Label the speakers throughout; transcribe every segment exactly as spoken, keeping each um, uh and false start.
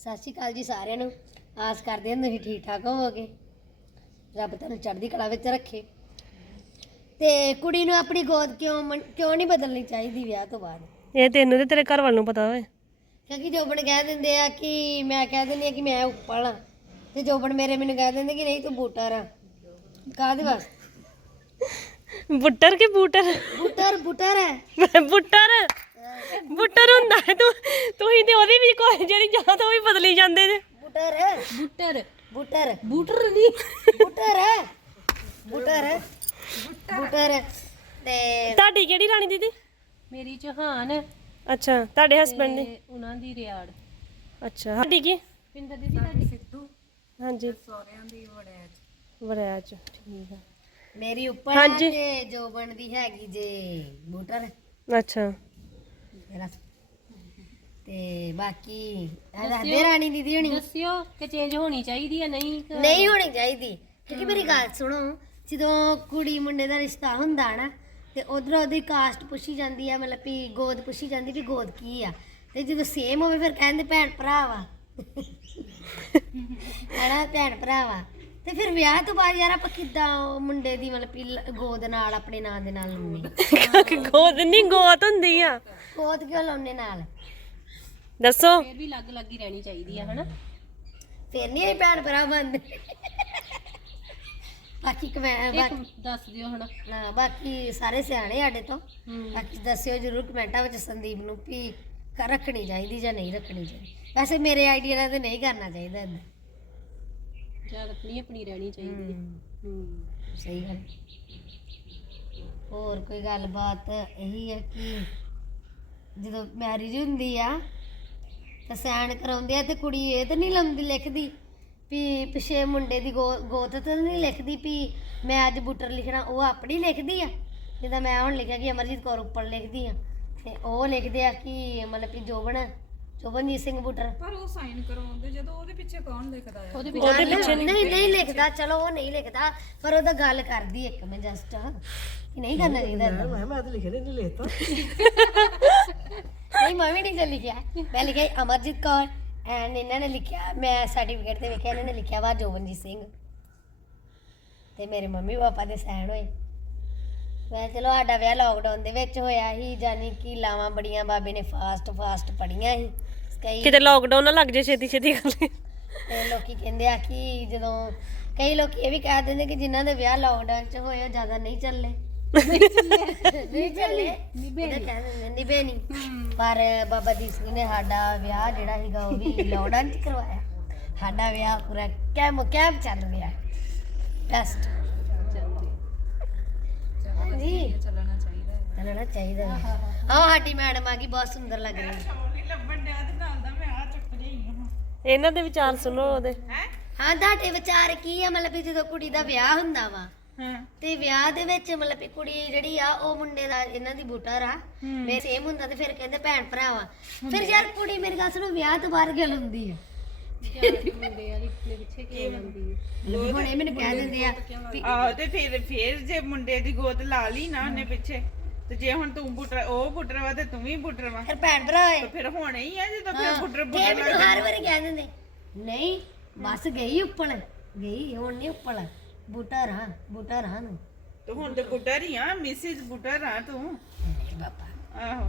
Speaker 1: ਸਤਿ ਸ਼੍ਰੀ ਅਕਾਲ ਜੀ ਸਾਰਿਆਂ ਨੂੰ। ਆਸ ਕਰਦੇ ਹਾਂ ਤੁਸੀਂ ਠੀਕ ਠਾਕ ਹੋਵੋਗੇ। ਰੱਬ ਤੁਹਾਨੂੰ ਚੜ੍ਹਦੀ ਕਲਾ ਵਿੱਚ ਰੱਖੇ। ਤੇ ਕੁੜੀ ਨੂੰ ਆਪਣੀ ਗੋਦ ਕਿਉਂ ਮਨ- ਕਿਉਂ ਨਹੀਂ ਬਦਲਣੀ ਚਾਹੀਦੀ ਵਿਆਹ ਤੋਂ ਬਾਅਦ?
Speaker 2: ਇਹ ਤੈਨੂੰ ਤੇ ਤੇਰੇ ਘਰ ਵਾਲ ਨੂੰ ਪਤਾ ਹੋਏ।
Speaker 1: ਕਿਉਂਕਿ ਜੋਬਨ ਕਹਿ ਦਿੰਦੇ ਆ ਕਿ ਮੈਂ ਕਹਿ ਦਿੰਦੀ ਆ ਕਿ ਮੈਂ ਉੱਪਲ ਆ, ਤੇ ਜੋਬਨ ਮੇਰੇ ਮੈਨੂੰ ਕਹਿ ਦਿੰਦੇ ਕਿ ਨਹੀਂ ਤੂੰ ਬੂਟਰ ਆ। ਕਾਹਦੇ ਵਾਸਤੇ?
Speaker 2: ਬੁੱਟਰ ਕਿ ਬੂਟਰ?
Speaker 1: ਬੂਟਰ ਬੂਟਰ ਹੈ।
Speaker 2: ਬੁੱਟਰ ਬੁੱਟਰ ਹੁੰਦਾ ਹੈ। ਤੂੰ ਤੁਸੀਂ ਤੇ ਉਹਦੀ ਵੀ ਕੋਈ ਜਿਹੜੀ ਜਾਂ ਤਾਂ ਉਹ ਵੀ ਬਦਲੀ ਜਾਂਦੇ ਜੇ।
Speaker 1: ਬੂਟਰ ਹੈ
Speaker 3: ਬੁੱਟਰ
Speaker 1: ਬੂਟਰ
Speaker 3: ਬੂਟਰ ਨਹੀਂ
Speaker 1: ਬੂਟਰ ਹੈ ਬੂਟਰ ਹੈ ਬੂਟਰ ਹੈ। ਤੇ
Speaker 2: ਤੁਹਾਡੀ ਕਿਹੜੀ ਰਾਣੀ ਦੀਦੀ?
Speaker 3: ਮੇਰੀ ਚੌਹਾਨ
Speaker 2: ਅੱਛਾ, ਤੁਹਾਡੇ ਹਸਬੰਡ ਦੀ?
Speaker 3: ਤੇ ਉਹਨਾਂ ਦੀ ਰਿਆੜ।
Speaker 2: ਅੱਛਾ, ਸਾਡੀ ਕੀ?
Speaker 3: ਪਿੰਦਰ ਦੀਦੀ ਤੁਹਾਡੀ ਸਿੱਧੂ
Speaker 2: ਹਾਂਜੀ,
Speaker 3: ਸੋਹਰਿਆਂ ਦੀ ਵੜੈਚ।
Speaker 2: ਵਰਿਆਚ। ਠੀਕ ਆ।
Speaker 1: ਮੇਰੀ ਉੱਪਰ ਹੈ
Speaker 2: ਹਾਂਜੀ।
Speaker 1: ਤੇ ਜੋਬਨ ਦੀ ਹੈਗੀ ਜੇ ਬੂਟਰ।
Speaker 2: ਅੱਛਾ,
Speaker 1: ਮੇਰਾ ਤੇ ਬਾਕੀ ਇਹ ਦੱਸਦੇ ਰਾਣੀ ਦੀਦੀ ਹੋਣੀ
Speaker 3: ਦੱਸਿਓ ਕਿ ਚੇਂਜ ਹੋਣੀ ਚਾਹੀਦੀ ਹੈ ਨਹੀਂ ਕਿ-
Speaker 1: ਨਹੀਂ ਹੋਣੀ ਚਾਹੀਦੀ। ਕਿਉਂਕਿ ਮੇਰੀ ਗੱਲ ਸੁਣੋ, ਜਦੋਂ ਕੁੜੀ ਮੁੰਡੇ ਦਾ ਰਿਸ਼ਤਾ ਹੁੰਦਾ ਨਾ ਤੇ ਉਧਰੋਂ ਉਹਦੀ ਕਾਸਟ ਪੁੱਛੀ ਜਾਂਦੀ ਆ, ਮਤਲਬ ਵੀ ਗੋਦ ਪੁੱਛੀ ਜਾਂਦੀ ਵੀ ਗੋਦ ਕੀ ਆ, ਤੇ ਜਦੋਂ ਸੇਮ ਹੋਵੇ ਫਿਰ ਕਹਿੰਦੇ ਭੈਣ ਭਰਾ ਵਾ ਹੈਨਾ, ਭੈਣ ਭਰਾ ਵਾ। ਤੇ ਫਿਰ ਵਿਆਹ ਤੋਂ ਬਾਅਦ ਯਾਰ ਆਪਾਂ ਕਿੱਦਾਂ ਉਹ ਮੁੰਡੇ ਦੀ ਮਤਲਬ ਵੀ ਲ- ਗੋਦ ਨਾਲ ਆਪਣੇ ਨਾਂ ਦੇ ਨਾਲ ਲਾਉਣੀ?
Speaker 2: ਗੋਦ ਨਹੀਂ ਗੋਤ ਹੁੰਦੀ ਆ।
Speaker 1: ਗੋਦ ਕਿਉਂ ਲਾਉਣੇ ਨਾਲ?
Speaker 2: ਦੱਸੋ।
Speaker 3: ਫਿਰ ਵੀ ਲੱਗ ਲੱਗ ਹੀ ਰਹਿਣੀ ਚਾਹੀਦੀ ਹੈ ਹਨਾ।
Speaker 1: ਫਿਰ ਨਹੀਂ ਇਹ ਭੈਣ ਭਰਾ ਬਣਦੇ। ਬਾਕੀ ਕਮੈ
Speaker 3: ਇੱਕ
Speaker 1: ਬਾਕੀ
Speaker 3: ਦੱਸ ਦਿਓ ਹਨਾ।
Speaker 1: ਨਾ ਬਾਕੀ ਸਾਰੇ ਸਿਆਣੇ ਸਾਡੇ ਤੋਂ।
Speaker 3: ਹੂੰ।
Speaker 1: ਬਾਕੀ ਦੱਸਿਓ ਜਰੂਰ ਕਮੈਂਟਾਂ ਵਿੱਚ ਸੰਦੀਪ ਨੂੰ ਵੀ ਕ- ਰੱਖਣੀ ਚਾਹੀਦੀ ਜਾਂ ਨਹੀਂ ਰੱਖਣੀ ਚਾਹੀਦੀ। ਵੈਸੇ ਮੇਰੇ ਆਈਡੀਆ ਨਾਲ ਤੇ ਨਹੀਂ ਕਰਨਾ ਚਾਹੀਦਾ ਏਦਾਂ।
Speaker 3: ਜਦ ਆਪਣੀ ਆਪਣੀ ਰਹਿਣੀ ਚਾਹੀਦੀ ਹੈ। ਹੂੰ।
Speaker 1: ਸਹੀ ਗੱਲ। ਹੋਰ ਕੋਈ ਗੱਲਬਾਤ ਇਹੀ ਹੈ ਕਿ ਜਦੋਂ ਮੈਰਿਜ ਹੁੰਦੀ ਆ ਤਾਂ ਸਾਈਨ ਕਰਾਉਂਦੇ ਆ ਤੇ ਕੁੜੀ ਇਹ ਤਾਂ ਨਹੀਂ ਲਾਉਂਦੀ ਲਿਖਦੀ ਵੀ ਪਿਛੇ ਮੁੰਡੇ ਦੀ ਗੋ ਗੋਤ ਤਾਂ ਨਹੀਂ ਲਿਖਦੀ ਵੀ ਮੈਂ ਅੱਜ ਬੁੱਟਰ ਲਿਖਣਾ। ਉਹ ਆਪਣੀ ਲਿਖਦੀ ਆ। ਜਿੱਦਾਂ ਮੈਂ ਹੁਣ ਲਿਖਿਆ ਕਿ ਅਮਰਜੀਤ ਕੌਰ ਉੱਪਰ ਲਿਖਦੀ ਆ, ਤੇ ਉਹ ਲਿਖਦੇ ਆ ਕਿ ਮਤਲਬ ਕਿ ਜੋਬਨ ਜੋਬਨਜੀਤ ਸਿੰਘ ਬੁੱਟਰ।
Speaker 4: ਪਰ ਉਹ ਸਾਈਨ ਕਰਵਾਉਂਦੇ ਜਦੋਂ ਉਹਦੇ ਪਿੱਛੇ ਕੌਣ ਲਿਖਦਾ ਹੈ?
Speaker 3: ਉਹਦੇ
Speaker 2: ਉਹਦੇ ਪਿੱਛੇ
Speaker 1: ਨਹੀਂ ਨਹੀਂ ਲਿਖਦਾ। ਚਲੋ ਉਹ ਨਹੀਂ ਲਿਖਦਾ, ਪਰ ਉਹਦਾ ਗੱਲ ਕਰਦੀ ਇੱਕ ਮੈਂ ਜਸਟ ਕਿ ਨਹੀਂ ਕਰਨਾ ਚਾਹੀਦਾ ਏਦਾਂ।
Speaker 5: ਮੈਂ ਮੈਂ ਤਾਂ ਲਿਖਿਆ ਨਹੀਂ ਲਿਖਤਾ।
Speaker 1: ਨਹੀਂ ਮੈਂ ਵੀ ਨਹੀਂ ਜੇ ਲਿਖਿਆ। ਮੈਂ ਲਿਖਿਆ ਅਮਰਜੀਤ ਕੌਰ ਐਂਡ ਇਹਨਾਂ ਨੇ ਲਿਖਿਆ, ਮੈਂ ਸਰਟੀਫਿਕੇਟ ਤੇ ਵੇਖਿਆ ਇਹਨਾਂ ਨੇ ਲਿਖਿਆ ਵਾ ਜੋਬਨਜੀਤ ਸਿੰਘ, ਤੇ ਮੇਰੇ ਮੰਮੀ ਪਾਪਾ ਦੇ ਸਾਈਨ ਹੋਏ। ਮੈਂ ਚਲੋ ਸਾਡਾ ਵਿਆਹ ਲਾਕਡਾਊਨ ਦੇ ਵਿੱਚ ਹੋਇਆ ਸੀ, ਜਾਨੀ ਕਿ ਲਾਵਾਂ ਬੜੀਆਂ ਬਾਬੇ ਨੇ ਫਾਸਟ ਫਾਸਟ ਪੜੀਆਂ ਸੀ ਕਈ।
Speaker 2: ਕਿਤੇ ਲੋਕਡਾਊਨ ਨਾ ਲੱਗ ਜੇ ਛੇਤੀ ਛੇਤੀ ਕਰ ਲਈ।
Speaker 1: ਤੇ ਲੋਕੀ ਕਹਿੰਦੇ ਆ ਕਿ ਜਦੋਂ ਕਈ ਲੋਕ ਇਹ ਵੀ ਕਹਿ ਦਿੰਦੇ ਕਿ ਜਿਨ੍ਹਾਂ ਦੇ ਵਿਆਹ ਲਾਕਡਾਊਨ 'ਚ ਹੋਏ ਉਹ ਜ਼ਿਆਦਾ ਨਹੀਂ ਚੱਲੇ। ਨਹੀਂ ਚੱਲੇ ਨਿਭੇ ਨਹੀਂ ਨਿਭੇ ਨਹੀਂ। ਪਰ ਬਾਬਾ ਦੀਪ ਸਿੰਘ ਨੇ ਸਾਡਾ ਵਿਆਹ ਜਿਹੜਾ ਸੀਗਾ ਉਹ ਵੀ ਲਾਕਡਾਊਨ 'ਚ ਕਰਵਾਇਆ। ਸਾਡਾ ਵਿਆਹ ਪੂਰਾ ਕੈਮ ਕੈਮ ਚੱਲ ਰਿਹਾ ਬੈਸਟ। ਹਾਂਜੀ
Speaker 4: ਚੱਲਣਾ ਚਾਹੀਦਾ ਹੈ।
Speaker 1: ਚੱਲਣਾ ਚਾਹੀਦਾ ਹੈ। ਆਹ ਸਾਡੀ ਮੈਡਮ ਆ ਗਈ, ਬਹੁਤ ਸੁੰਦਰ ਲੱਗ ਰਹੀ ਹੈ।
Speaker 4: ਲੱਭਣ ਡਿਆ ਤੇ ਨਾਲ ਦਾ ਮੈਂ ਆ ਚੱਕ ਰਹੀ ਹਾਂ।
Speaker 2: ਇਹਨਾਂ ਦੇ ਵਿਚਾਰ ਸੁਣੋ ਉਹਦੇ।
Speaker 1: ਹਾਂ ਤੁਹਾਡੇ ਵਿਚਾਰ ਕੀ ਆ? ਮਤਲਬ ਵੀ ਜਦੋਂ ਕੁੜੀ ਦਾ ਵਿਆਹ ਹੁੰਦਾ ਵਾ
Speaker 4: ਹਾਂ
Speaker 1: ਤੇ ਵਿਆਹ ਦੇ ਵਿੱਚ ਮਤਲਬ ਵੀ ਕੁੜੀ ਜਿਹੜੀ ਆ ਉਹ ਮੁੰਡੇ ਦਾ ਇਹਨਾਂ ਦੀ ਬੂਟਰ ਆ, ਮੇਰੇ ਸੇਮ ਹੁੰਦਾ ਤੇ ਫਿਰ ਕਹਿੰਦੇ ਭੈਣ ਭਰਾ ਵਾ। ਫਿਰ ਯਾਰ ਕੁੜੀ ਮੇਰੀ ਗੱਲ ਸੁਣੋ ਵਿਆਹ ਤੋਂ ਬਾਅਦ ਗੱਲ ਹੁੰਦੀ ਆ।
Speaker 3: ਮੁੰਡੇ ਵਾਲੀ ਦੇ ਪਿੱਛੇ ਕਿਉਂ ਲੰਦੀ ਹੈ?
Speaker 1: ਵੀ ਹੁਣ ਇਹ ਮੈਨੂੰ ਕਹਿ ਦਿੰਦੇ ਆ ਵੀ
Speaker 4: ਆਹੋ ਤੇ ਫਿਰ ਫਿਰ ਜੇ ਮੁੰਡੇ ਦੀ ਗੋਦ ਲਾ ਲਈ ਨਾ ਉਹਨੇ ਪਿੱਛੇ, ਤੇ ਜੇ ਹੁਣ ਤੂੰ ਬੁੱਟਰ ਉਹ ਬੁੱਟਰ ਵਾ ਤੇ ਤੂੰ ਵੀ ਬੁੱਟਰ ਵਾ,
Speaker 1: ਫਿਰ ਭੈਣ ਭਰਾ ਹੋਏ।
Speaker 4: ਤੇ ਫਿਰ ਹੋਣਾ ਹੀ ਆ ਜਦੋਂ ਫਿਰ ਬੁੱਟਰ
Speaker 1: ਤੇ
Speaker 4: ਬੁੱਟਰ
Speaker 1: ਮੈਨੂੰ ਹਰ ਵਾਰੀ ਕਹਿ ਦਿੰਦੇ ਨਹੀਂ ਬਸ ਗਈ ਉੱਪਲ ਗਈ, ਹੁਣ ਨਹੀਂ ਉੱਪਲ ਬੂਟਰ ਆ ਬੂਟਰ ਆ ਨੂੰ।
Speaker 4: ਤੇ ਹੁਣ ਤੇ ਬੁੱਟਰ ਹੀ ਆ, ਮਿਸਿਸ ਬੁੱਟਰ ਆ ਤੂੰ।
Speaker 1: ਨਹੀਂ ਬਾਬਾ
Speaker 4: ਆਹੋ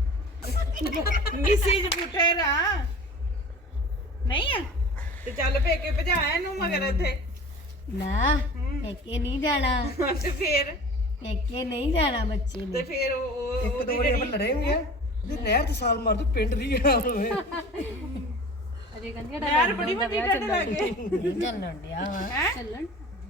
Speaker 4: ਮਿਸਿਸ ਬੁੱਟਰ ਆ ਨਹੀਂ ਆ ਤੇ ਚੱਲ ਪੇ ਕੇ ਭਜਾ ਇਹਨੂੰ ਮਗਰ ਇੱਥੇ।
Speaker 1: ਨਾ ਪੇਕੇ ਨਹੀਂ ਜਾਣਾ,
Speaker 4: ਤੇ ਫਿਰ
Speaker 1: ਪੇਕੇ ਨਹੀਂ ਜਾਣਾ ਬੱਚੇ
Speaker 4: ਤੇ
Speaker 1: ਨੇ।
Speaker 4: ਫਿਰ ਉਹ
Speaker 5: ਇੱਕ ਦੋ ਵਾਰੀ ਆਪਾਂ ਲੜੇ ਹੋਏ ਆ ਤੇ ਨਹਿਰ ਤੇ ਸਾਲ ਮਾਰ ਤੂੰ ਪਿੰਡ ਨਹੀਂ ਗਿਆ ਹੋਵੇ।
Speaker 3: ਅਜੇ ਕਹਿੰਦੀ
Speaker 4: ਯਾਰ ਬੜੀ ਵੱਡੀ ਡੱਡ ਲੱਗੇ
Speaker 1: ਨਹੀਂ ਚੱਲਣ ਡਿਆ ਵਾ
Speaker 4: ਹੈ
Speaker 3: ਚੱਲਣ।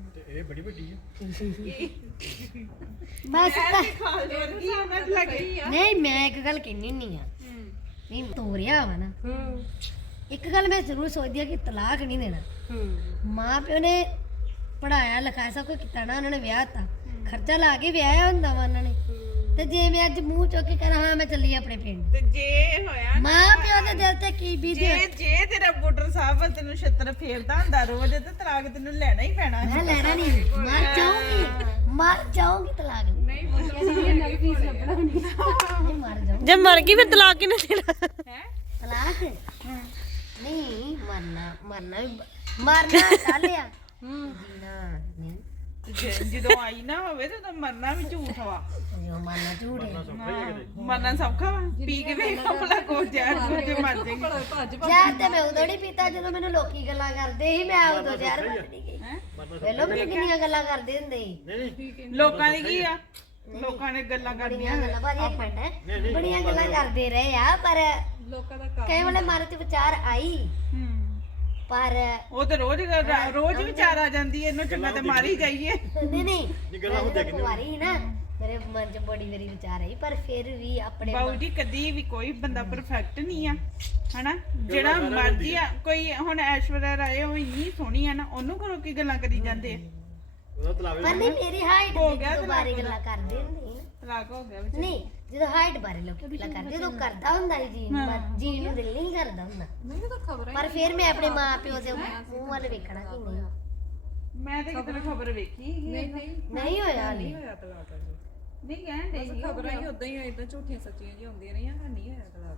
Speaker 1: ਬਸ ਤਾਂ-
Speaker 4: ਖਾਲ ਦੇ ਵਰਗੀ ਉਹਨਾਂ ਦੀ ਲੱਗੀ ਆ।
Speaker 1: ਨਹੀਂ ਮੈਂ ਇੱਕ ਗੱਲ ਕਹਿਣੀ ਨਹੀਂ ਆ ਨਹੀਂ ਤੋਰਿਆ ਵਾ ਨਾ।
Speaker 2: ਹੂੰ
Speaker 1: ਇੱਕ ਗੱਲ ਮੈਂ ਜ਼ਰੂਰ ਸੋਚਦੀ ਆ ਕਿ ਤਲਾਕ ਨਹੀਂ ਦੇਣਾ।
Speaker 2: ਹੂੰ
Speaker 1: ਮਾਂ ਪਿਓ ਨੇ ਪੜਾਇਆ ਲਿਖਾਇਆ ਸਭ ਕੁਝ ਕੀਤਾ ਨਾ, ਉਹਨਾਂ ਨੇ ਵਿਆਹ ਤਾ ਖਰਚਾ ਲਾ ਕੇ ਵਿਆਹਿਆ ਹੁੰਦਾ ਵਾ ਉਹਨਾਂ ਨੇ। ਤੇ ਜੇ ਮੈਂ ਅੱਜ ਮੂੰਹ ਚੁੱਕ ਕੇ ਕਰਾਂ ਹਾਂ ਮੈਂ ਚੱਲੀ ਆਪਣੇ ਪਿੰਡ,
Speaker 4: ਤੇ ਜੇ ਹੋਇਆ
Speaker 1: ਮਾਂ ਪਿਓ ਦੇ ਦਿਲ ਤੇ ਕੀ ਬੀਤੇ?
Speaker 4: ਜੇ ਜੇ ਤੇਰਾ ਬੁੱਟਰ ਸਾਹਿਬ ਤੈਨੂੰ ਛੱਤਰ ਫੇਰਦਾ ਹੁੰਦਾ ਰੋਜ਼ ਤੇ ਤਲਾਕ ਤੈਨੂੰ ਲੈਣਾ ਹੀ ਪੈਣਾ।
Speaker 1: ਮੈਂ ਲੈਣਾ ਨਹੀਂ, ਮਰ ਜਾਊਂਗੀ ਮਰ ਜਾਊਂਗੀ ਤਲਾਕ ਨਹੀਂ
Speaker 3: ਨਵੀਂ ਫੀਸ ਲੱਭਣਾ ਨਹੀਂ।
Speaker 1: ਨਹੀਂ, ਮਰ ਜਾਊਂ
Speaker 2: ਜੇ ਮਰ ਗਈ ਫਿਰ ਤਲਾਕ ਕਿਹਨੇ ਦੇਣਾ?
Speaker 4: ਹੈ
Speaker 1: ਤਲਾਕ ਨਹੀਂ ਮਰਨਾ ਮਰਨਾ ਵੀ ਬ- ਮਰਨਾ ਟਾਲਿਆ ਜੀਣਾ ਨਹੀਂ
Speaker 4: ਜੇ- ਜਦੋਂ ਆਈ ਨਾ ਹੋਵੇ ਤੇ ਤਾਂ ਮਰਨਾ ਵੀ ਝੂਠ ਵਾ
Speaker 1: ਜੋ ਮਰਨਾ ਝੂਠ ਹੈ
Speaker 4: ਮਰਨਾ ਸੌਖਾ ਵਾ ਪੀ ਕੇ ਵੇਖ ਭਲਾ ਕੋ ਜ਼ਹਿਰ ਜੇ ਮਰ ਜਾਏਗੀ
Speaker 1: ਜ਼ਹਿਰ ਤੇ ਮੈਂ ਉਦੋਂ ਨਹੀਂ ਪੀਤਾ ਜਦੋਂ ਮੈਨੂੰ ਲੋਕੀ ਗੱਲਾਂ ਕਰਦੇ ਸੀ ਮੈਂ ਉਦੋਂ ਜ਼ਹਿਰ ਪੀਤੀ ਗਈ ਵੇਲੋ ਮੈਨੂੰ ਕਿੰਨੀਆਂ ਗੱਲਾਂ ਕਰਦੇ ਹੁੰਦੇ ਸੀ
Speaker 4: ਲੋਕਾਂ ਦੀ ਕੀ ਆ ਲੋਕਾਂ ਨੇ ਗੱਲਾਂ ਕਰਨੀਆਂ
Speaker 1: ਬੜੀਆਂ ਗੱਲਾਂ ਭਾਜੀ ਇੱਕ ਮਿੰਟ ਹੈ ਬੜੀਆਂ ਗੱਲਾਂ ਕਰਦੇ ਰਹੇ ਆ ਪਰ
Speaker 3: ਲੋਕਾਂ ਦਾ
Speaker 1: ਕਈ ਵੇਲੇ ਮਨ ਚ ਵਿਚਾਰ ਆਈ
Speaker 4: ਹੂੰ
Speaker 1: ਪਰ
Speaker 4: ਉਹ ਤਾਂ ਰੋਜ਼ ਰੋਜ਼ ਵਿਚਾਰ ਆ ਜਾਂਦੀ ਹੈ ਇਹਨੂੰ ਚੰਗਾ ਤੇ ਮਾਰੀ ਜਾਈਏ
Speaker 1: ਨਹੀਂ ਨਹੀਂ ਗੱਲਾਂ ਹੁੰਦੀਆਂ ਕਿ ਮਾਰੀ ਸੀ ਨਾ ਮੇਰੇ ਮਨ ਚ ਬੜੀ ਵਾਰੀ ਵਿਚਾਰ ਆਈ ਪਰ ਫਿਰ ਵੀ ਆਪਣੇ
Speaker 4: ਬਾਊ ਜੀ ਕਦੀ ਵੀ ਕੋਈ ਬੰਦਾ ਪਰਫੈਕਟ ਨਹੀਂ ਆ ਹਨਾ ਜਿਹੜਾ ਮਰਜੀ ਆ ਕੋਈ ਹੁਣ ਐਸ਼ਵਰਿਆ ਰਾਏ ਉਹ ਇੰਨੀ ਸੋਹਣੀ ਆ ਨਾ ਉਹਨੂੰ ਕਰੋ ਕੀ ਗੱਲਾਂ ਕਰੀ ਜਾਂਦੇ ਆ
Speaker 1: ਪਰ ਨਹੀਂ ਮੇਰੀ ਹਾਈਟ
Speaker 4: ਹੋ ਗਿਆ
Speaker 1: ਦੇ ਬਾਰੇ ਗੱਲਾਂ ਕਰਦੇ ਹੁੰਦੇ ਸੀ ਨਾ।
Speaker 4: ਤਲਾਕ ਹੋ ਗਿਆ ਵਿੱਚ
Speaker 1: ਨਹੀਂ ਜਦੋਂ ਹਾਈਟ ਬਾਰੇ ਲੋਕੀ ਗੱਲਾਂ ਕਰਦੇ ਉਦੋਂ ਕਰਦਾ ਹੁੰਦਾ ਸੀ ਜੀਨ ਪਰ ਜੀਨ ਨੂੰ ਦਿਲ ਨਹੀਂ ਕਰਦਾ ਹੁੰਦਾ
Speaker 3: ਮੈਨੂੰ ਤਾਂ ਖਬਰ
Speaker 1: ਪਰ ਫਿਰ ਮੈਂ ਆਪਣੇ ਮਾਂ ਪਿਓ ਦੇ ਮੂੰਹ ਵੱਲ ਵੇਖਣਾ ਕਿ ਨਹੀਂ
Speaker 4: ਮੈਂ ਤੇ ਕਿਤੇ ਖਬਰ ਵੇਖੀ ਸੀ।
Speaker 3: ਨਹੀਂ ਨਹੀਂ
Speaker 1: ਨਹੀਂ ਹੋਇਆ ਹਾਲੇ।
Speaker 3: ਹੋਇਆ ਤਲਾਕ
Speaker 4: ਨਹੀਂ ਕਹਿਣ ਦੇ
Speaker 3: ਬਸ ਖਬਰਾਂ ਹੀ ਉਦਾਂ ਹੀ ਇਦਾਂ ਝੂਠੀਆਂ ਸੱਚੀਆਂ ਜੀ ਹੁੰਦੀਆਂ ਰਹੀਆਂ ਹਾਂ ਨਹੀਂ ਹੋਇਆ ਤਲਾਕ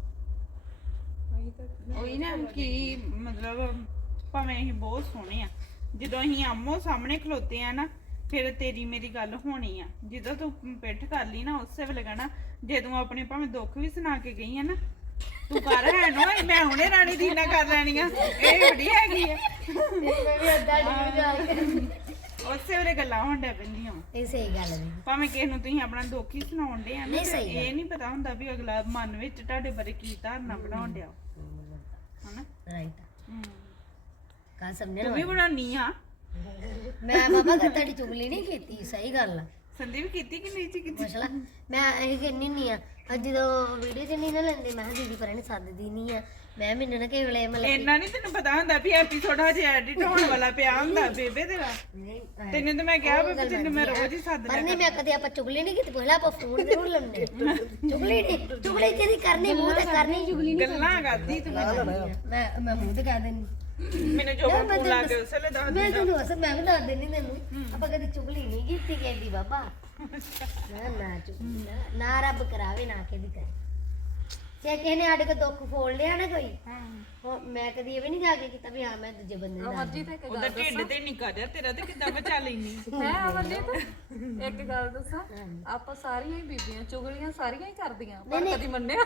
Speaker 3: ਅਸੀਂ ਤਾਂ
Speaker 4: ਉਹੀ ਨਾ ਕਿ ਮਤਲਬ ਭਾਵੇਂ ਅਸੀਂ ਬਹੁਤ ਸੋਹਣੇ ਆ ਜਦੋਂ ਅਸੀਂ ਆਮੋ ਸਾਹਮਣੇ ਖਲੋਤੇ ਆ ਨਾ ਫਿਰ ਤੇਰੀ ਮੇਰੀ ਗੱਲ ਹੋਣੀ ਆ ਜਦੋਂ ਤੂੰ ਪਿੱਠ ਕਰ ਲਈ ਨਾ ਉਸੇ ਵੇਲੇ ਕਹਿਣਾ ਜੇ ਤੂੰ ਆਪਣੇ ਭਾਵੇਂ ਦੁੱਖ ਵੀ ਸੁਣਾ ਕੇ ਗਈ ਆ ਨਾ ਤੂੰ ਕਰ ਹੈ ਨਾ ਮੈਂ ਹੁਣੇ ਰਾਣੀ ਦੀ ਨਾ ਕਰ ਲੈਣੀ ਆ ਇਹ ਬੜੀ ਹੈਗੀ ਆ
Speaker 1: ਮੈਂ ਵੀ ਅੱਧਾ ਡੀ ਜਾ ਕੇ
Speaker 4: ਉਸੇ ਵੇਲੇ ਗੱਲਾਂ ਹੁੰਦਿਆ ਪੈਂਦੀਆਂ
Speaker 1: ਇਹ ਸਹੀ ਗੱਲ ਹੈ
Speaker 4: ਭਾਵੇਂ ਕਿਸੇ ਨੂੰ ਤੁਸੀਂ ਆਪਣਾ ਦੁੱਖ ਹੀ ਸੁਣਾਉਣ ਦੇ ਆ ਨਾ
Speaker 1: ਨਹੀਂ,
Speaker 4: ਤੇ
Speaker 1: ਸਹੀ
Speaker 4: ਇਹ ਨਹੀਂ ਪਤਾ ਹੁੰਦਾ ਵੀ ਅਗਲਾ ਮਨ ਵਿੱਚ ਤੁਹਾਡੇ ਬਾਰੇ ਕੀ ਧਾਰਨਾ ਬਣਾਉਣ ਡਿਆ ਹਨਾ
Speaker 1: ਰਾਈਟ
Speaker 4: ਹਮ।
Speaker 1: ਕਾ ਸਮਝਿਆ
Speaker 4: ਤੂੰ ਵੀ ਬਣਾਉਣੀ ਆ
Speaker 1: ਮੈਂ ਬਾਬਾ ਕਦੇ ਤੁਹਾਡੀ ਚੁਗਲੀ ਨਹੀਂ ਕੀਤੀ ਸਹੀ ਗੱਲ ਆ
Speaker 4: ਸੰਦੀਪ ਕੀਤੀ ਕਿ ਨਹੀਂ ਸੀ ਕੀਤੀ
Speaker 1: ਮਸਲਾ ਮੈਂ ਇਹ ਕਹਿੰਦੀ ਨਹੀਂ ਆ ਅੱਜ ਜਦੋਂ ਵੀਡੀਓ ਚ ਨਹੀਂ ਨਾ ਲੈਂਦੇ ਮੈਂ ਕਿਹਾ ਦੀਦੀ ਪਰ ਨਹੀਂ ਸੱਦਦੀ ਨਹੀਂ ਆ ਮੈਂ ਮੈਨੂੰ ਨਾ ਕਈ ਵੇਲੇ ਮਤਲਬ
Speaker 4: ਇੰਨਾ ਨਹੀਂ ਤੈਨੂੰ ਪਤਾ ਹੁੰਦਾ ਵੀ ਐਪੀਸੋਡ ਹਜੇ ਐਡਿਟ ਹੋਣ ਵਾਲਾ ਪਿਆ ਹੁੰਦਾ ਬੇਬੇ ਤੇਰਾ
Speaker 1: ਨਹੀਂ
Speaker 4: ਤੈਨੂੰ ਤਾਂ ਮੈਂ ਕਿਹਾ ਵੀ ਤੈਨੂੰ ਮੈਂ ਰੋਜ਼ ਹੀ ਸੱਦ
Speaker 1: ਪਰ
Speaker 4: ਲਿਆ
Speaker 1: ਨਹੀਂ ਮੈਂ ਕਦੇ ਆਪਾਂ ਚੁਗਲੀ ਨਹੀਂ ਕੀਤੀ ਪਹਿਲਾਂ ਆਪਾਂ ਫੋਨ ਜ਼ਰੂਰ ਲਾਉਂਦੇ ਚੁਗਲੀ ਨਹੀਂ ਚੁਗਲੀ ਜਿਹਦੀ ਕਰਨੀ ਮੂੰਹ ਤੇ ਕਰਨੀ ਚੁਗਲੀ
Speaker 4: ਗੱਲਾਂ ਕਰਦੀ ਤੂੰ
Speaker 1: ਮੈਂ ਮੈਂ ਮੂੰਹ ਤੇ ਕਹਿ ਦਿੰਦੀ
Speaker 4: ਮੈਨੂੰ ਜੋ ਫੋਨ ਲਾ ਕੇ ਉਸੇ ਵੇਲੇ ਦੱਸ
Speaker 1: ਮੈਂ ਤੈਨੂੰ ਦੱਸ ਮੈਂ ਵੀ ਦੱਸ ਦਿੰਦੀ ਤੈਨੂੰ ਆਪਾਂ ਕਦੇ ਚੁਗਲੀ ਨਹੀਂ ਕੀਤੀ ਕਹਿੰਦੀ ਬਾਬਾ ਨਾ ਨਾ ਚੁਗਲੀ ਨਾ ਨਾ ਰੱਬ ਕਰਾਵੇ ਨਾ ਕਿਹਦੀ ਕਰੇ ਜੇ ਕਿਸੇ ਨੇ ਸਾਡੇ ਕੋ ਦੁੱਖ ਫੋੜ ਲਿਆ ਨਾ ਕੋਈ ਹੁਣ ਮੈਂ ਕਦੀ ਇਹ ਵੀ ਨਹੀਂ ਜਾ ਕੇ ਕੀਤਾ ਵੀ ਹਾਂ ਮੈਂ ਦੂਜੇ ਬੰਦੇ ਦਾ
Speaker 3: ਮਰਜੀ ਤੇ ਇੱਕ
Speaker 4: ਉਹਦਾ ਢਿੱਡ ਤੇ ਨਿੱਕਾ ਜਿਹਾ ਤੇਰਾ ਤੇ ਕਿੱਦਾਂ ਬਚਾ ਲੈਣੀ
Speaker 3: ਹੈ ਅਮਰਜੀਤ ਇੱਕ ਗੱਲ ਦੱਸਾਂ ਆਪਾਂ ਸਾਰੀਆਂ ਹੀ ਬੀਬੀਆਂ ਚੁਗਲੀਆਂ ਸਾਰੀਆਂ ਹੀ ਕਰਦੀਆਂ ਪਰ ਕਦੀ ਮੰਨਿਆ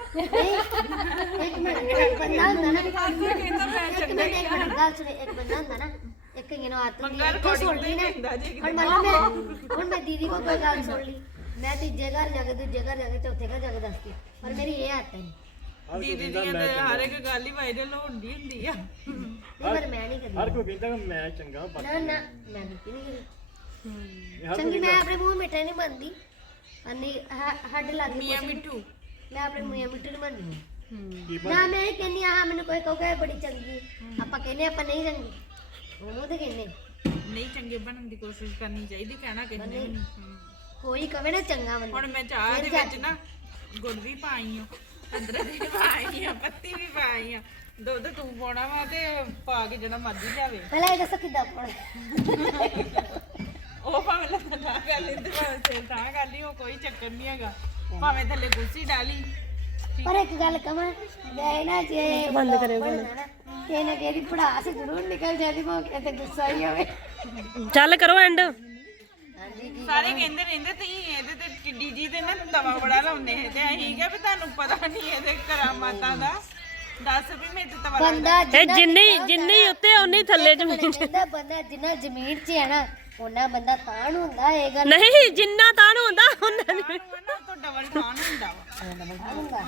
Speaker 1: ਇੱਕ ਮਿੰਟ ਇੱਕ ਬੰਦਾ ਹੁੰਦਾ ਨਾ ਇੱਕ ਮਿੰਟ ਇੱਕ ਮਿੰਟ ਗੱਲ ਸੁਣੇ ਇੱਕ ਬੰਦਾ ਹੁੰਦਾ ਨਾ ਇੱਕ ਇਹਨੂੰ ਆਦਤ ਹੁੰਦੀ ਹੈ ਇੱਥੋਂ ਸੁਣ ਲਈ ਨਾ ਹੁਣ ਮੰਨ ਲਓ ਮੈਂ ਹੁਣ ਮੈਂ ਦੀਦੀ ਕੋਲ ਕੋਈ ਗੱਲ ਸੁਣ ਲਈ ਮੈਂ ਤੀਜੇ ਘਰ ਜਾ ਕੇ ਦੂਜੇ ਘਰ ਜਾ ਕੇ ਚੌਥੇ ਘਰ ਜਾ ਕੇ ਦੱਸਦੀ ਪਰ ਮੇਰੀ ਇਹ ਆਦਤ ਹੈ
Speaker 4: ਦੀਦੀ ਦੀਆਂ ਤੇ ਹਰ ਇੱਕ ਗੱਲ ਹੀ ਵਾਇਰਲ ਹੁੰਦੀ ਹੁੰਦੀ ਆ
Speaker 1: ਨਹੀਂ ਪਰ ਮੈਂ ਨਹੀਂ ਕਦੀ
Speaker 6: ਹਰ ਕੋਈ ਕਹਿੰਦਾ ਕਿ ਮੈਂ ਚੰਗਾ ਪਰ
Speaker 1: ਨਾ ਨਾ ਮੈਂ ਕੀਤੀ ਨਹੀਂ ਕਦੀ ਚੰਗੀ ਮੈਂ ਆਪਣੇ ਮੂੰਹ ਮਿੱਠਾ ਨਹੀਂ ਮੰਨਦੀ ਅੰਨੀ ਹੱਡ ਲੱਗ
Speaker 4: ਮੀਆਂ ਮਿੱਠੂ
Speaker 1: ਮੈਂ ਆਪਣੇ ਮੂੰਹ ਮਿੱਠੂ ਨਹੀਂ ਮੰਨਦੀ
Speaker 6: ਕੀ
Speaker 1: ਨਾ ਮੈਂ ਇਹ ਕਹਿੰਦੀ ਆ ਮੈਨੂੰ ਕੋਈ ਕਹੂਗਾ ਇਹ ਬੜੀ ਚੰਗੀ ਆਪਾਂ ਕਹਿੰਦੇ ਆਪਾਂ ਨਹੀਂ ਚੰਗੀ ਉਹ ਤੇ ਕਹਿੰਦੇ
Speaker 4: ਨਹੀਂ ਚੰਗੇ ਬਣਨ ਦੀ ਕੋਸ਼ਿਸ਼ ਕਰਨੀ ਚਾਹੀਦੀ ਕਹਿਣਾ ਕਿਸੇ ਨੇ ਵੀ ਨਹੀਂ ਹਮ।
Speaker 1: ਕੋਈ ਕਵੇ ਨਾ ਚੰਗਾ ਬੰਦਾ
Speaker 4: ਹੁਣ ਮੈਂ ਚਾਹ ਦੇ ਵਿੱਚ ਨਾ ਗੁੜ ਵੀ ਪਾਈ ਆ ਅਦਰਕ ਵੀ ਪਾਈ ਆ ਪੱਤੀ ਵੀ ਪਾਈ ਆ ਦੁੱਧ ਤੂੰ ਪਾਉਣਾ ਵਾ ਤੇ ਪਾ ਕੇ ਜਿਹੜਾ ਮਰਜ਼ੀ ਲਿਆਵੇ
Speaker 1: ਪਹਿਲਾਂ ਇਹ ਦੱਸੋ ਕਿੱਦਾਂ ਪਾਉਣਾ
Speaker 4: ਉਹ ਭਾਵੇਂ ਲੱਤਾਂ ਨਾ ਕਰ ਲਈ ਤੇ ਭਾਵੇਂ ਸਿਰ ਤਾਂ ਕਰ ਲਈ ਉਹ ਕੋਈ ਚੱਕਰ ਨਹੀਂ ਹੈਗਾ ਭਾਵੇਂ ਥੱਲੇ ਗੁੱਸੀ ਡਾਲੀ
Speaker 1: ਪਰ ਇੱਕ ਗੱਲ ਕਵਾਂ ਮੈਂ ਨਾ ਜੇ ਬੰਦ ਕਰੇ ਤੇ ਨਾ ਕਿਹਦੀ ਪੜਾਸ ਜ਼ਰੂਰ ਨਿਕਲ ਜਾਂਦੀ ਮੌਕੇ ਤੇ ਗੁੱਸਾ ਹੀ ਹੋਵੇ
Speaker 2: ਚੱਲ ਕਰੋ ਐਂਡ
Speaker 4: ਸਾਰੇ ਕਹਿੰਦੇ ਰਹਿੰਦੇ ਤੁਸੀਂ ਇਹਦੇ ਤੇ ਟਿੱਡੀ ਜੀ ਤੇ ਨਾ ਤਵਾ ਬੜਾ ਲਾਉਂਦੇ ਹੈ ਤੇ ਅਸੀਂ ਕਿਹਾ ਵੀ ਤੁਹਾਨੂੰ ਪਤਾ ਨਹੀਂ ਇਹਦੇ ਕਰਾਮਾਤਾਂ ਦਾ ਦੱਸ ਵੀ ਮੇਰੇ ਤੇ ਤਵਾ
Speaker 1: ਬੰਦਾ
Speaker 2: ਇਹ ਜਿੰਨੀ ਜਿੰਨੀ ਉੱਤੇ ਉਨੀ ਥੱਲੇ ਜ਼ਮੀਨ 'ਚ।
Speaker 1: ਕਹਿੰਦਾ ਬੰਦਾ ਜਿੰਨਾ ਜ਼ਮੀਨ 'ਚ ਹੈ ਨਾ ਉਹਨਾਂ ਬੰਦਾ ਤਾਣ ਹੁੰਦਾ ਇਹ ਗੱਲ
Speaker 2: ਨਹੀਂ ਜਿੰਨਾ ਤਾਂ ਨੂੰ ਹੁੰਦਾ ਉਹਨਾਂ ਨੂੰ
Speaker 4: ਨਾ ਤੋਂ ਡਬਲ ਖਾਨ ਹੁੰਦਾ ਵਾ
Speaker 1: ਹੁੰਦਾ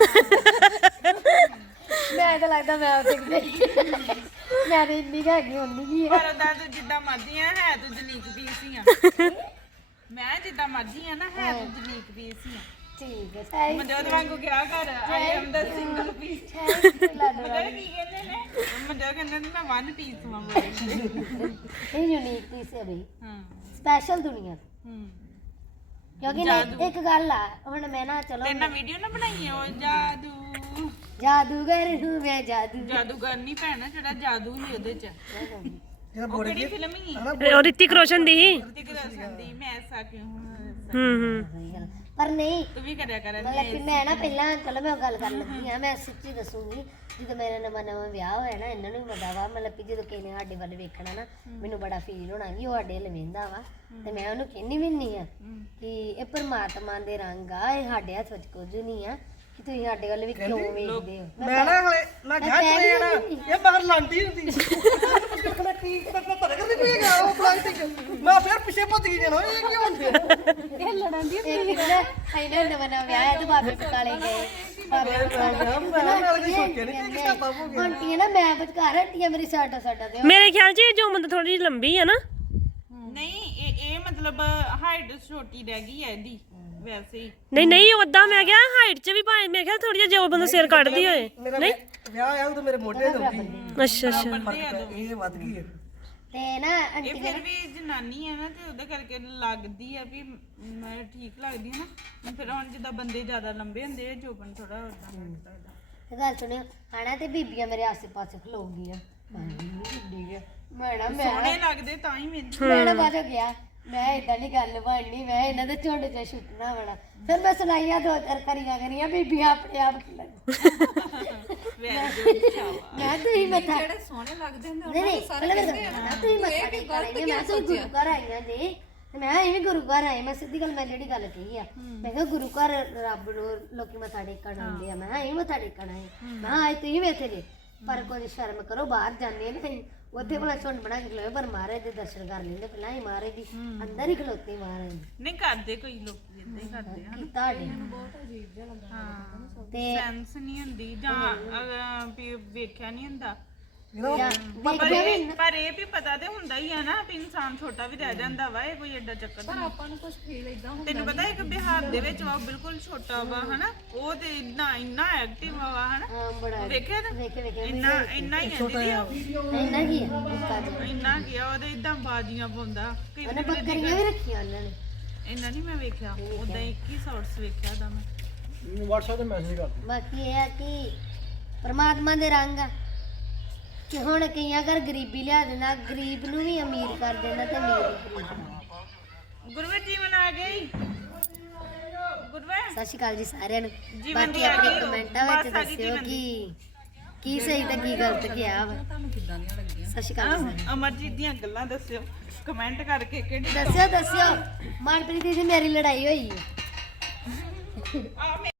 Speaker 1: ਮੈਂ ਤਾਂ ਲੱਗਦਾ ਮੈਂ ਉੱਥੇ ਗਈ ਮੈਂ ਤਾਂ ਇੰਨੀ ਕੁ ਹੈਗੀ ਹੁੰਦੀ ਕੀ ਹੈ
Speaker 4: ਪਰ ਉਹਦਾ ਤੂੰ ਜਿੱਦਾਂ ਮਰਜ਼ੀ ਆ ਹੈ ਤੂੰ ਜਨੀਕ ਪੀਸ ਹੀ ਆ ਮੈਂ ਜਿੱਦਾਂ ਮਰਜ਼ੀ ਆ ਨਾ ਹੈ ਤੂੰ ਜਨੀਕ ਪੀਸ ਹੀ ਆ
Speaker 1: ਠੀਕ ਹੈ ਥੈਂਕ
Speaker 4: ਮਨਜੋਤ ਵਾਂਗੂ ਕਿਹਾ ਕਰ ਆਈ ਐਮ ਦਾ ਸਿੰਗਲ ਪੀਸ
Speaker 1: ਯੂ ਲਾਡੋ
Speaker 4: ਮਨਜੋਤ ਕੀ ਕਹਿੰਦੇ ਨੇ ਮਨਜੋਤ ਕਹਿੰਦੇ ਨੇ ਮੈਂ ਵਨ ਪੀਸ ਹਾਂ ਬੋਲੇ
Speaker 1: ਇਹ ਯੂਨੀਕ ਪੀਸ ਹੈ ਬਈ
Speaker 4: ਹਾਂ
Speaker 1: ਸਪੈਸ਼ਲ ਦੁਨੀਆ ਤੋਂ।
Speaker 4: ਹੂੰ
Speaker 1: ਕਿਉਂਕਿ ਨਹੀਂ ਇੱਕ ਗੱਲ ਆ ਹੁਣ ਮੈਂ ਨਾ ਚਲੋ
Speaker 4: ਤੇ ਨਾ ਵੀਡੀਓ ਨਾ ਬਣਾਈ ਆ ਉਹ ਜਾਦੂ
Speaker 1: ਜਾਦੂਗਰ ਹੂੰ ਮੈਂ ਜਾਦੂ
Speaker 4: ਜਾਦੂਗਰ ਨਹੀਂ ਭੈਣਾ ਜਿਹੜਾ ਜਾਦੂ ਹੀ ਉਹਦੇ ਚ
Speaker 5: ਜਿਹੜਾ
Speaker 4: ਉਹ
Speaker 5: ਬੋੜੇ
Speaker 4: ਕਿਹੜੀ ਫਿਲਮ ਹੀ
Speaker 2: ਉਹ ਰਿਤਿਕ ਰੋਸ਼ਨ ਦੀ ਸੀ।
Speaker 4: ਰਿਤਿਕ ਰੋਸ਼ਨ ਦੀ ਮੈਂ ਐਸਾ ਕਿਉਂ ਹੂੰ
Speaker 2: ਹੂੰ ਹੂੰ
Speaker 1: ਸਹੀ ਗੱਲ। ਪਰ ਨਹੀਂ
Speaker 4: ਤੂੰ ਵੀ ਕਰਿਆ ਕਰ
Speaker 1: ਮਤਲਬ ਕਿ ਮੈਂ ਨਾ ਪਹਿਲਾਂ ਚਲੋ ਮੈਂ ਉਹ ਗੱਲ ਕਰਨ ਲੱਗੀ ਆ, ਮੈਂ ਸੱਚੀ ਦੱਸੂਗੀ ਜਦੋਂ ਮੇਰਾ ਨਵਾਂ ਨਵਾਂ ਵਿਆਹ ਹੋਇਆ ਨਾ ਇਹਨਾਂ ਨੂੰ ਵੀ ਪਤਾ ਵਾ ਮਤਲਬ ਕਿ ਜਦੋਂ ਕਿਸੇ ਨੇ ਸਾਡੇ ਵੱਲ ਵੇਖਣਾ ਨਾ ਮੈਨੂੰ ਬੜਾ ਫੀਲ ਹੋਣਾ ਵੀ ਉਹ ਸਾਡੇ ਵੱਲ ਵੇਂਦਾ ਵਾ ਤੇ ਮੈਂ ਉਹਨੂੰ ਕਹਿੰਦੀ ਵੀ ਨਹੀਂ ਆ ਕਿ ਇਹ ਪਰਮਾਤਮਾ ਦੇ ਰੰਗ ਆ, ਇਹ ਸਾਡੇ ਹੱਥ ਵਿੱਚ ਕੁਝ ਨਹੀਂ ਆ ਕਿ ਤੁਸੀਂ ਸਾਡੇ ਵੱਲ ਵੀ ਕਿਉਂ ਵੇਖਦੇ ਹੋ।
Speaker 5: ਮੈਂ ਨਾ ਹਲੇ ਮੈਂ ਗਿਆ ਚਲੇ ਜਾਣਾ ਇਹ ਮਗਰ ਲਾਂਟੀ ਹੁੰਦੀ ਦੇਖਣਾ ਕੀ ਕਰਨਾ ਪਤਾ ਕਰਦੀ ਕੋਈ ਗਿਆ ਉਹ ਪਲਾਸਟਿਕ ਮੈਂ ਫਿਰ ਪਿੱਛੇ ਭੱਜ ਗਈ ਜਾਣਾ ਇਹ ਕੀ ਹੁੰਦੇ
Speaker 3: ਇਹ ਲੜਨ ਦੀ
Speaker 1: ਇਹ ਕਿਹੜਾ ਇਹਨਾਂ ਨਵਾਂ ਨਵਾਂ ਵਿਆਹ ਹੈ ਤੇ ਬਾਬੇ ਪਕਾਲੇ ਗਏ ਬਾਬੇ
Speaker 5: ਮੈਂ ਮੈਂ ਨਾਲ ਕੋਈ ਸੋਚਿਆ ਨਹੀਂ ਕਿ ਕਿਸ ਬਾਬੂ ਗਿਆ
Speaker 1: ਆਂਟੀਆਂ ਨਾ ਮੈਂ ਵਿਚਕਾਰ ਆਂਟੀਆਂ ਮੇਰੀ ਸਾਡਾ ਸਾਡਾ ਤੇ
Speaker 2: ਮੇਰੇ ਖਿਆਲ 'ਚ ਇਹ ਜੋ ਮੰਦ ਥੋੜੀ ਜਿਹੀ ਲੰਬੀ ਆ ਨਾ।
Speaker 4: ਨਹੀਂ ਇਹ ਇਹ ਮਤਲਬ ਹਾਈਟ ਛੋਟੀ ਰਹਿ ਗਈ ਹੈ ਇਹਦੀ ਵੈਸੇ ਹੀ
Speaker 2: ਨਹੀਂ ਨਹੀਂ ਉਦਾਂ ਮੈਂ ਕਿਹਾ ਹਾਈਟ 'ਚ ਵੀ ਭਾਵੇਂ ਮੇਰੇ ਖਿਆਲ ਥੋੜੀ ਜਿਹੀ ਜੋ ਬੰਦਾ ਸਿਰ ਕੱਢਦੀ ਹੋਏ।
Speaker 5: ਮੇਰਾ ਵਿਆਹ ਆਇਆ ਉਦੋਂ ਮੇਰੇ ਮੋਢੇ ਤੇ ਹੁੰਦੀ
Speaker 2: ਅੱਛਾ ਅੱਛਾ
Speaker 5: ਇਹ ਵੱਧ ਗਈ ਹੈ
Speaker 1: ਤੇ ਨਾ
Speaker 4: ਇਹ
Speaker 1: ਆਂਟੀ
Speaker 4: ਫਿਰ ਵੀ ਜਨਾਨੀ ਹੈ ਨਾ ਤੇ ਉਹਦੇ ਕਰਕੇ ਲੱਗਦੀ ਆ ਵੀ ਮੈਂ ਠੀਕ ਲੱਗਦੀ ਆ ਨਾ ਫਿਰ ਹੁਣ ਜਿੱਦਾਂ ਬੰਦੇ ਜ਼ਿਆਦਾ ਲੰਬੇ ਹੁੰਦੇ ਆ ਜੋਬਨ ਥੋੜਾ ਉਦਾਂ ਲੱਗਦਾ
Speaker 1: ਤੇ ਗੱਲ ਸੁਣਿਓ ਹਣਾ ਤੇ ਬੀਬੀਆਂ ਮੇਰੇ ਆਸੇ ਪਾਸੇ ਖਲੋ ਗਈਆਂ ਮੈਡਮ ਮੈਂ
Speaker 4: ਸੋਹਣੇ ਲੱਗਦੇ ਤਾਂ ਹੀ ਮੈਨੂੰ
Speaker 1: ਮੈਡਮ ਬਾਅਦ ਹੋ ਗਿਆ ਮੈਂ ਇਦਾਂ ਦੀ ਗੱਲ ਬਣਨੀ ਮੈਂ ਇਹਨਾਂ ਦੇ ਝੁੰਡ 'ਚ ਛੁੱਟਣਾ ਬੜਾ ਫਿਰ ਮੈਂ ਸੁਣਾਈਆਂ ਦੋ ਚਾਰ ਕਰੀਆਂ ਕਰੀਆਂ ਬੀਬੀਆਂ ਆਪਣੇ ਆਪ ਖਿਲਣ ਮੈਂ ਤੁਸੀਂ ਮੱਥਾ
Speaker 3: ਜਿਹੜੇ ਸੋਹਣੇ ਲੱਗਦੇ ਹੁੰਦੇ
Speaker 1: ਨਹੀਂ ਨਹੀਂ ਪਹਿਲਾਂ ਮੈਂ ਦੱਸਣਾ ਤੁਸੀਂ ਮੱਥਾ ਟੇਕਣ ਆਈਆਂ ਮੈਂ ਤਾਂ ਗੁਰੂ ਘਰ ਆਈਆਂ ਜੀ ਤੇ ਮੈਂ ਇਹ ਵੀ ਗੁਰੂ ਘਰ ਆਏ ਮੈਂ ਸਿੱਧੀ ਗੱਲ ਮੈਂ ਜਿਹੜੀ ਗੱਲ ਕਹੀ ਆ ਮੈਂ ਕਿਹਾ ਗੁਰੂ ਘਰ ਰੱਬ ਨੂੰ ਲੋਕੀ ਮੱਥਾ ਟੇਕਣ ਆਉਂਦੇ ਆ ਮੈਂ ਕਿਹਾ ਇਹ ਮੱਥਾ ਟੇਕਣ ਆਏ ਮੈਂ ਕਿਹਾ ਆਏ ਤੁਸੀਂ ਵੀ ਇੱਥੇ ਜੇ ਪਰ ਕੋਈ ਸ਼ਰਮ ਕਰੋ ਬਾਹਰ ਜਾਂਦੇ ਨਹੀਂ ਉੱਥੇ ਭਲਾ ਝੁੰਡ ਬਣਾ ਕੇ ਖਲੋਏ ਪਰ ਮਹਾਰਾਜ ਦੇ ਦਰਸ਼ਨ ਕਰ ਲੈਂਦੇ ਪਹਿਲਾਂ ਹੀ ਮਹਾਰਾਜ ਦੀ ਅੰਦਰ ਹੀ ਖਲੋਤੇ ਮਹਾਰਾਜ
Speaker 4: ਨਹੀਂ ਕਰਦੇ ਕੋਈ ਲੋਕੀ ਇਦਾਂ ਹੀ ਕਰਦੇ ਆ
Speaker 1: ਕੀ ਤੁਹਾਡੇ
Speaker 4: ਹਾਂ
Speaker 1: ਤੇ
Speaker 4: ਸੈਂਸ ਨਹੀਂ ਹੁੰਦੀ ਜਾਂ ਅਹ, ਵੀ ਵੇਖਿਆ ਨਹੀਂ ਹੁੰਦਾ
Speaker 1: ਜਾਂ
Speaker 4: ਪਰ ਇਹ ਪਰ ਇਹ ਵੀ ਪਤਾ ਤੇ ਹੁੰਦਾ ਹੀ ਆ ਨਾ ਵੀ ਇਨਸਾਨ ਛੋਟਾ ਵੀ ਰਹਿ ਜਾਂਦਾ ਵਾ ਇਹ ਕੋਈ ਐਡਾ ਚੱਕਰ ਨਹੀਂ
Speaker 3: ਆਪਾਂ ਨੂੰ ਕੁਝ ਫੀਲ ਇਦਾਂ ਹੁੰਦਾ
Speaker 4: ਤੈਨੂੰ ਪਤਾ ਇੱਕ ਬਿਹਾਰ ਦੇ ਵਿੱਚ ਵਾ ਬਿਲਕੁਲ ਛੋਟਾ ਵਾ ਹਨਾ ਉਹ ਤੇ ਇੰਨਾ ਇੰਨਾ ਐਕਟਿਵ ਵਾ ਹਨਾ
Speaker 1: ਹਾਂ ਬੜਾ
Speaker 4: ਵੇਖਿਆ ਨਾ
Speaker 1: ਵੇਖੇ ਵੇਖੇ
Speaker 4: ਇੰਨਾ ਇੰਨਾ ਹੀ ਹੈ ਦੀਦੀ ਉਹ।
Speaker 1: ਇੰਨਾ ਕੀ ਆ ਮੁੱਕਾ ਜਿਹਾ।
Speaker 4: ਇੰਨਾ ਗਿਆ ਉਹਦੇ ਇਦਾਂ ਬਾਜੀਆਂ ਪਾਉਂਦਾ ਕਈ
Speaker 1: ਉਹਨੇ ਬੱਕਰੀਆਂ ਵੀ ਰੱਖੀਆਂ ਉਹਨਾਂ ਨੇ
Speaker 4: ਇੰਨਾ ਨਹੀਂ ਮੈਂ ਵੇਖਿਆ ਉਦਾਂ ਇੱਕ ਹੀ ਸ਼ਾਰਟਸ ਵੇਖਿਆ ਦਾ ਮੈਂ
Speaker 6: WhatsApp ਤੇ ਮੈਸੇਜ ਕਰ ਦੇ
Speaker 1: ਬਾਕੀ ਇਹ ਆ ਕਿ ਪਰਮਾਤਮਾ ਦੇ ਰੰਗ ਆ ਕਿ ਹੁਣ ਕਈਆਂ ਘਰ ਗਰੀਬੀ ਲਿਆ ਦਿੰਦਾ ਗਰੀਬ ਨੂੰ ਵੀ ਅਮੀਰ ਕਰ ਦਿੰਦਾ ਤੇ ਅਮੀਰ ਨੂੰ ਗਰੀਬ ਨੂੰ।
Speaker 4: ਗੁਰਵੇ ਜੀਵਨ ਆ ਗਈ ਗੁਰਵੇ
Speaker 1: ਸਤਿ ਸ਼੍ਰੀ ਅਕਾਲ ਜੀ ਸਾਰਿਆਂ ਨੂੰ
Speaker 4: ਜੀਵਨ
Speaker 1: ਬਾਕੀ
Speaker 4: ਦੀ ਆ
Speaker 1: ਆਪਣੇ
Speaker 4: ਗਈ ਉਹ।
Speaker 1: ਕਮੈਂਟਾਂ
Speaker 4: ਬਸ
Speaker 1: ਵਿੱਚ
Speaker 4: ਆ ਗਈ
Speaker 1: ਦੱਸਿਓ
Speaker 4: ਜੀਵਨ
Speaker 1: ਕਿ ਕੀ ਸਹੀ ਤੇ ਕੀ ਗਲਤ ਗਿਆ ਵਾ
Speaker 3: ਤੁਹਾਨੂੰ ਕਿੱਦਾਂ ਦੀਆਂ ਲੱਗੀਆਂ
Speaker 1: ਸਤਿ ਸ਼੍ਰੀ ਅਕਾਲ ਜੀ ਸਾਰਿਆਂ ਨੂੰ।
Speaker 4: ਅਮਰਜੀਤ ਦੀਆਂ ਗੱਲਾਂ ਦੱਸਿਓ ਕਮੈਂਟ ਕਰਕੇ ਕਿਹੜੀ
Speaker 1: ਦੱਸਿਓ ਦੱਸਿਓ ਮਨਪ੍ਰੀਤ ਦੀ ਮੇਰੀ ਲੜਾਈ ਹੋਈ ਹੈ
Speaker 4: ਆ